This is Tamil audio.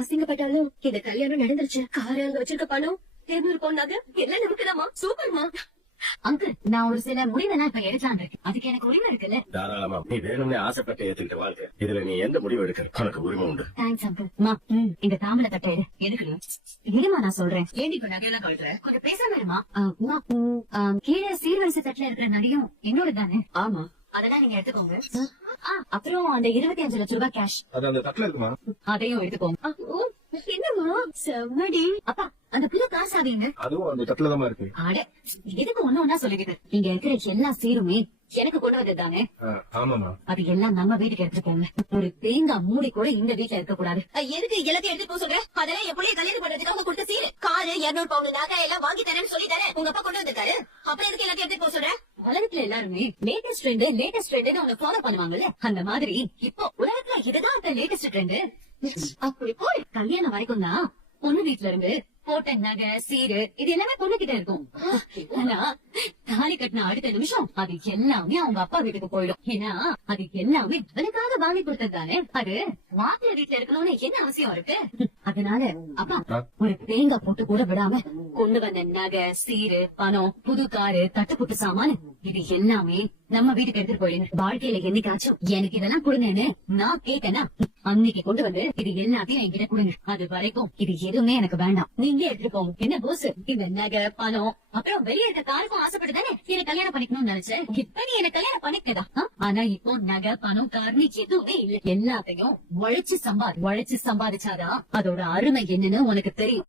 அசிங்கப்பட்டாலும் இந்த கல்யாணம் நடந்துருச்சு. காரு அங்க வச்சிருக்க பணம் 200 பவுன் நகை எல்லாம் நமக்குதாமா. சூப்பர்மா. அங்கிள், நான் ஒரு சில முடிவெல்லாம் இப்ப எடுக்கலாம் இருக்கேன். அதுக்கு எனக்கு உரிமை இருக்குல்ல? தாராளமா நீ வேணும்னே ஆசைப்பட்டு ஏத்துக்கிட்ட வாழ்க்கை. இதுல நீ எந்த முடிவு எடுக்கிற உனக்கு உரிமை உண்டு. Thanks uncle. மா, இந்த தாமரை தட்டை எடு. எதுக்கு? இருமா, நான் சொல்றேன். ஏண்டி இப்ப நகையெல்லாம் கழுத்துற? கொஞ்சம் பேசாம இருமா. கீழே சீர்வரிசை தட்டுல இருக்கிற நகையும் என்னோட தானே? ஆமா, அதெல்லாம் நீங்க எடுத்துக்கோங்க. அப்புறம் அந்த 25 லட்சம் ரூபாய் கேஷ், அது அந்த தட்டுல இருக்குமா? அதையும் எடுத்துக்கோங்க. என்னமா செம்மடி. அப்பா, அந்த புது கார் சாவிங்க அதுவும் அந்த தட்டுல தான் இருக்கு. ஆட, எதுக்கு ஒண்ணு ஒண்ணா சொல்லிக்கிட்டு? இங்க இருக்கிற எல்லா சீருமே எனக்கு கொண்டு வந்தது தானே? ஆமாமா. அது எல்லாம் நம்ம வீட்டுக்கு எடுத்துட்டு போங்க. ஒரு தேங்காய் மூடி கூட இந்த வீட்டுல இருக்க கூடாது. எதுக்கு எல்லாத்தையும் எடுத்து போக சொல்ற? அதெல்லாம் எப்படியே கல்யாணம் பண்றதுக்கு அவங்க கொடுத்த சீரு. காரு 200 பவுன் நகை எல்லாம் வாங்கி தரேன்னு சொல்லி தரேன். உங்க அப்பா கொண்டு வந்திருக்காரு. அப்புறம் எதுக்கு எல்லாத்தையும் எடுத்து போக சொல்ற? உலகத்துல எல்லாருமே லேட்டஸ்ட் ட்ரெண்ட் அவங்க ஃபாலோ பண்ணுவாங்கல்ல, அந்த மாதிரி இப்போ உலகத்துல இதுதான் இப்ப லேட்டஸ்ட் ட்ரெண்ட். அப்படி போய் கல்யாணம் வரைக்கும் தான் பொண்ணு வீட்டுல இருந்து போட்ட நகை சீரு இது எல்லாமே பொண்ணு கிட்ட இருக்கும். ஆனா தாலி கட்டின அடுத்த நிமிஷம் அது எல்லாமே அவங்க அப்பா வீட்டுக்கு போயிடும். ஏன்னா அது எல்லாமே அவனுக்காக வாங்கி கொடுத்தது தானே. அது மாப்பிள்ளை வீட்டுல இருக்கணும்னு என்ன அவசியம் இருக்கு? அதனால அப்பா ஒரு தேங்காய் போட்டு கூட விடாம கொண்டு வந்த நகை சீரு பணம் புது காரு தட்டுப்புட்டு சாமான் இது எல்லாமே நம்ம வீட்டுக்கு எடுத்துட்டு போயிடுங்க. வாழ்க்கையில என்னைக்காச்சும் எனக்கு இதெல்லாம் கொடுங்கன்னு நான் கேட்டேன்னா அன்னைக்கு கொண்டு வந்து இது எல்லாத்தையும் என்கிட்ட கொடுங்க. அது வரைக்கும் இது எதுவுமே எனக்கு வேண்டாம். நீங்க எடுத்துட்டு போங்க. என்ன போஸ், இந்த நகை பணம் அப்புறம் வெளியே இருக்க காருக்கும் ஆசைப்பட்டு தானே என்ன கல்யாணம் பண்ணிக்கணும்னு நினைச்சேன். இப்ப நீ என்ன கல்யாணம் பண்ணிக்கதா? ஆனா இப்போ நகை பணம் காருன்னு எதுவுமே இல்ல. எல்லாத்தையும் உழைச்சு சம்பாதிச்சாதான் அதோட அருமை என்னன்னு உனக்கு தெரியும்.